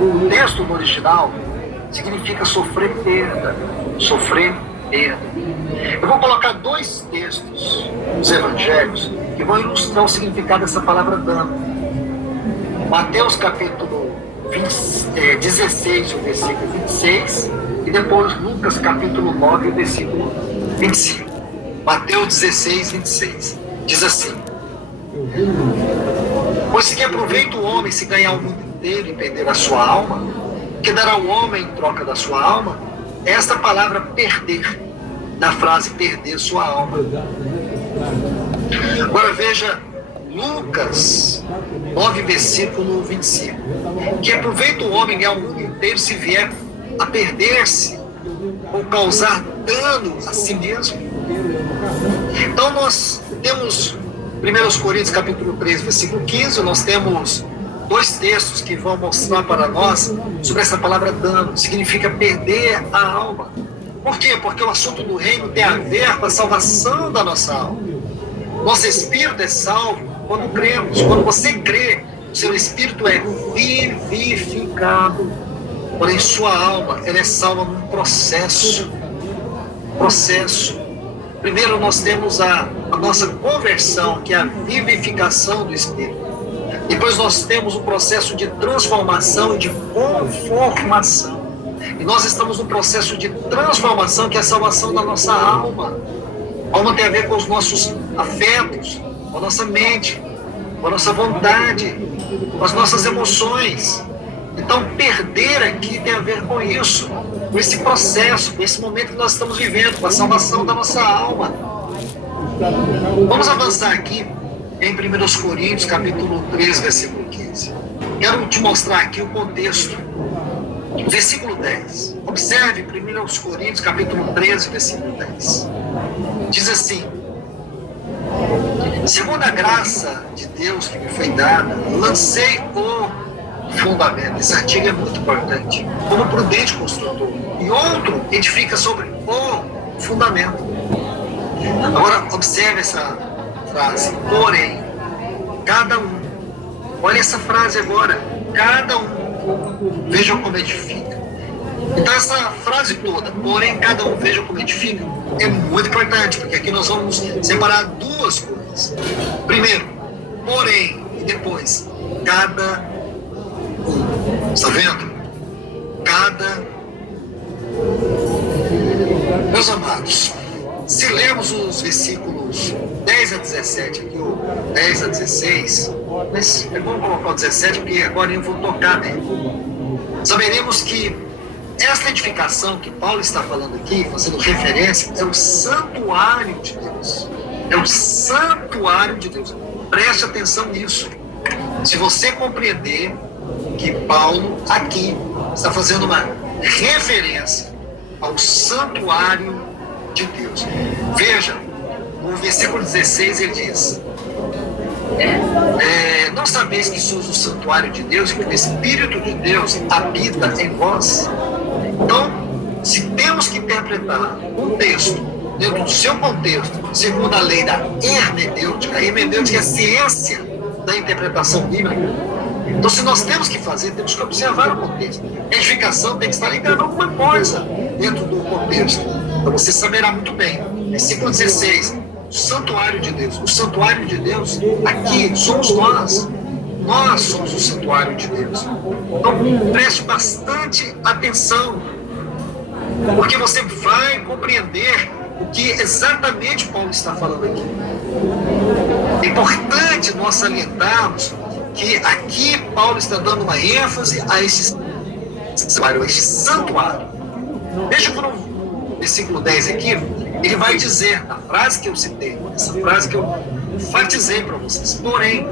O texto no original significa sofrer perda. Sofrer perda. Eu vou colocar dois textos dos evangelhos que vão ilustrar o significado dessa palavra dano. Mateus capítulo 16, o versículo 26, e depois Lucas capítulo 9, o versículo 25. Mateus 16, 26. Diz assim: pois se que aproveita o homem se ganhar o mundo inteiro e perder a sua alma, que dará o homem em troca da sua alma? Esta palavra perder, da frase perder sua alma. Agora veja Lucas 9, versículo 25. Que aproveita o homem ganhar o mundo inteiro se vier a perder-se ou causar dano a si mesmo. Então nós temos 1 Coríntios capítulo 13, versículo 15, nós temos dois textos que vão mostrar para nós sobre essa palavra dano. Significa perder a alma. Por quê? Porque o assunto do reino tem a ver com a salvação da nossa alma. Nosso espírito é salvo quando cremos. Quando você crê, seu espírito é vivificado. Porém, sua alma, ela é salva num processo. Primeiro nós temos a nossa conversão, que é a vivificação do espírito. Depois nós temos o processo de transformação e de conformação. E nós estamos no processo de transformação, que é a salvação da nossa alma. A alma tem a ver com os nossos afetos, com a nossa mente, com a nossa vontade, com as nossas emoções. Então, perder aqui tem a ver com isso, com esse processo, com esse momento que nós estamos vivendo, com a salvação da nossa alma. Vamos avançar aqui em 1 Coríntios, capítulo 13, versículo 15. Quero te mostrar aqui o contexto. Versículo 10. Observe 1 Coríntios, capítulo 13, versículo 10. Diz assim: segundo a graça de Deus que me foi dada, lancei o fundamento. Esse artigo é muito importante. Como prudente construtor. E outro edifica sobre o fundamento. Agora, observe essa frase. Porém, cada um. Olha essa frase agora. Cada um. Vejam como edifica. Então, essa frase toda, porém, cada um veja como edifica, é muito importante, porque aqui nós vamos separar duas coisas. Primeiro, porém, e depois, cada um. Está vendo? Cada um. Meus amados, se lermos os versículos 10 a 17, aqui o 10 a 16, mas é bom colocar o 17, porque agora eu vou tocar nele. Saberemos que esta edificação que Paulo está falando aqui, fazendo referência, é o santuário de Deus. É o santuário de Deus. Preste atenção nisso. Se você compreender que Paulo aqui está fazendo uma referência ao santuário de Deus. Veja, no versículo 16 ele diz: não sabeis que sois o santuário de Deus e que o Espírito de Deus habita em vós? Então, se temos que interpretar um texto dentro do seu contexto, segundo a lei da hermenêutica, a hermenêutica é a ciência da interpretação bíblica. Então, se nós temos que fazer, temos que observar o contexto. A edificação tem que estar ligada a alguma coisa dentro do contexto. Então, você saberá muito bem. Versículo 16, o santuário de Deus. O santuário de Deus, aqui, somos nós. Nós somos o santuário de Deus. Então, preste bastante atenção, porque você vai compreender o que exatamente Paulo está falando aqui. É importante nós salientarmos que aqui Paulo está dando uma ênfase a esse santuário. Veja para o versículo 10 aqui, ele vai dizer, a frase que eu citei, essa frase que eu enfatizei para vocês, porém,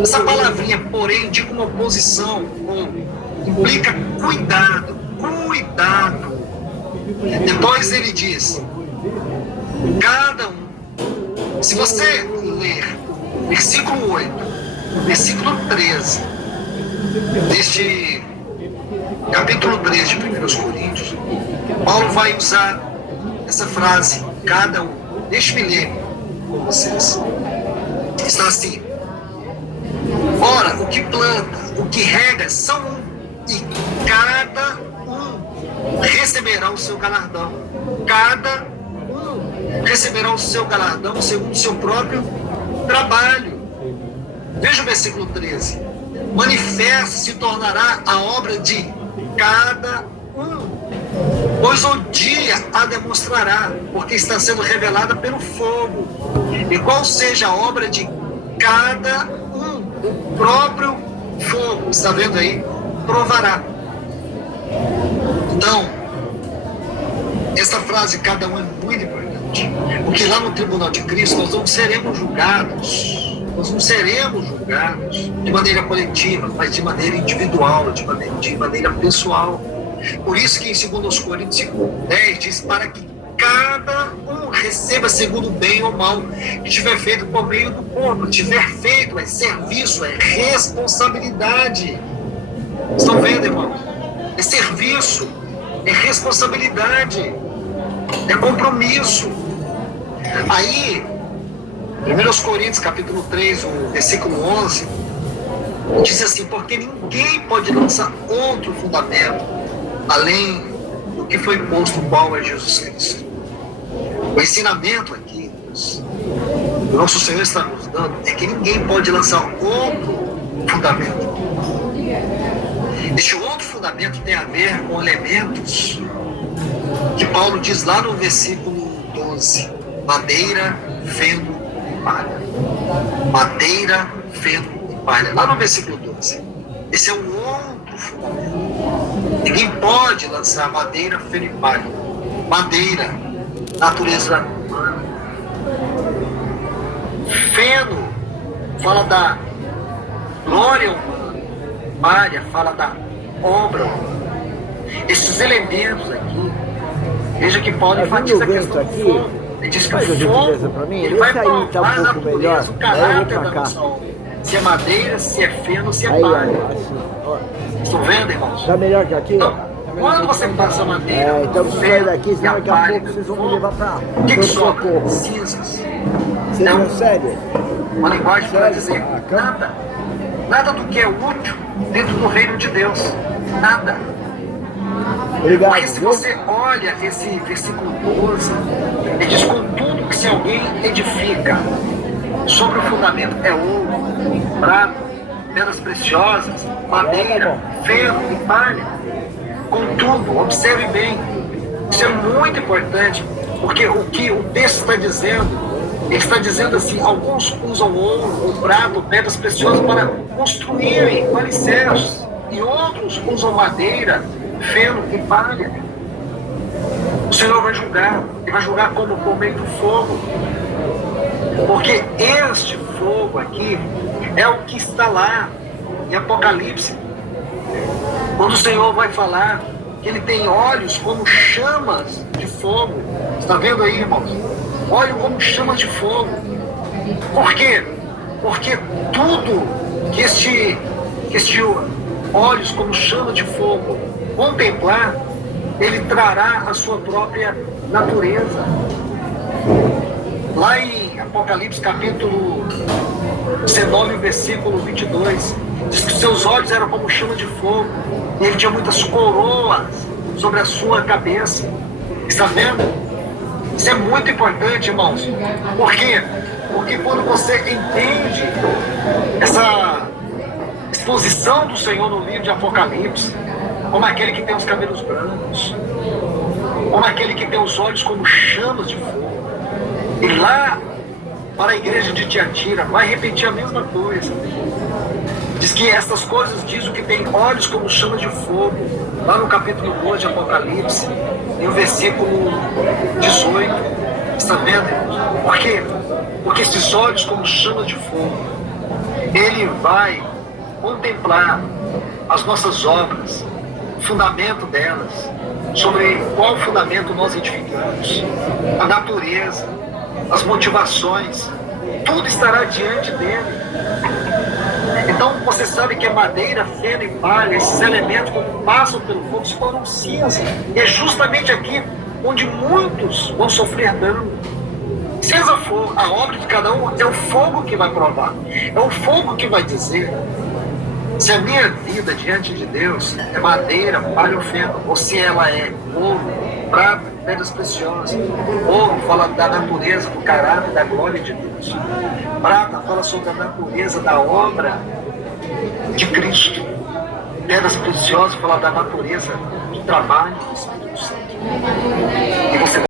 essa palavrinha porém indica uma oposição, implica cuidado. Depois ele diz, cada um. Se você ler versículo 8, versículo 13, deste capítulo 13 de 1 Coríntios, Paulo vai usar essa frase, cada um. Deixe-me ler com vocês. Está assim: Ora, o que planta, o que rega são um, e cada um receberá o seu galardão. Cada um receberá o seu galardão segundo o seu próprio trabalho. Veja o versículo 13. Manifesta se tornará a obra de cada um, pois o dia a demonstrará, porque está sendo revelada pelo fogo. E qual seja a obra de cada um, o próprio fogo, está vendo aí? Provará. Então, essa frase, cada um, é muito importante, porque lá no tribunal de Cristo nós não seremos julgados. Nós não seremos julgados de maneira coletiva, mas de maneira individual, de maneira pessoal. Por isso que em 2 Coríntios 5:10 diz, para que cada um receba segundo o bem ou mal que tiver feito por meio do corpo. Tiver feito é serviço, é responsabilidade. Estão vendo, irmãos? É serviço, é responsabilidade, é compromisso. Aí, 1 Coríntios capítulo 3, o versículo 11, diz assim, porque ninguém pode lançar outro fundamento além do que foi posto, qual é Jesus Cristo. O ensinamento aqui, o nosso Senhor está nos dando, é que ninguém pode lançar outro fundamento. Este outro fundamento tem a ver com elementos que Paulo diz lá no versículo 12, madeira, feno, palha. Madeira, feno e palha. Lá no versículo 12. Esse é um outro fundamento. Ninguém pode lançar madeira, feno e palha. Madeira, natureza humana. Feno fala da glória humana. Palha fala da obra humana. Esses elementos aqui, veja que Paulo enfatiza a questão do fogo. Ele diz que o fogo, ele vai provar a natureza, o caráter da nossa obra. Se é madeira, se é feno, se é palha. Estão vendo, irmãos? Tá melhor que aqui? Então, quando você passa madeira, então você sai daqui, senão daqui a pouco vocês vão me levar pra o que sobra? Cinzas. Vocês não sério? Uma linguagem para dizer nada. Nada do que é útil dentro do reino de Deus. Nada. Obrigado. Porque se você olha esse versículo 12, ele diz, contudo que se alguém edifica sobre o fundamento é ouro, prata, pedras preciosas, madeira, ferro e palha. Contudo, observe bem, isso é muito importante, porque o que o texto está dizendo, ele está dizendo assim, alguns usam ouro, ou prata, ou pedras preciosas para construírem alicerces, e outros usam madeira, feno e palha. O Senhor vai julgar, ele vai julgar como por meio do fogo, porque este fogo aqui é o que está lá em Apocalipse, quando o Senhor vai falar que ele tem olhos como chamas de fogo. Está vendo aí, irmãos? Olhos como chamas de fogo. Por quê? Porque tudo que este olhos como chama de fogo contemplar, ele trará a sua própria natureza. Lá em Apocalipse capítulo 19, versículo 22, diz que seus olhos eram como chama de fogo, e ele tinha muitas coroas sobre a sua cabeça. Está vendo? Isso é muito importante, irmãos. Por quê? Porque quando você entende essa exposição do Senhor no livro de Apocalipse, como aquele que tem os cabelos brancos, como aquele que tem os olhos como chamas de fogo, e lá para a igreja de Tiatira vai repetir a mesma coisa. Diz que essas coisas diz o que tem olhos como chamas de fogo, lá no capítulo 2 de Apocalipse, e o versículo 18. Está vendo? Por quê? Porque esses olhos como chamas de fogo, ele vai contemplar as nossas obras, o fundamento delas, sobre qual fundamento nós edificamos, a natureza, as motivações, tudo estará diante dele. Então você sabe que a madeira, feno e palha, esses elementos quando passam pelo fogo se tornam cinza. E é justamente aqui onde muitos vão sofrer dano. Seja fogo, a obra de cada um é o fogo que vai provar. É o fogo que vai dizer se a minha vida diante de Deus é madeira, palha ou feno, ou se ela é ouro, prata, pedras preciosas. Ouro fala da natureza, do caráter, da glória de Deus. Prata fala sobre a natureza da obra de Cristo. Pedras preciosas fala da natureza do trabalho do Espírito Santo. E você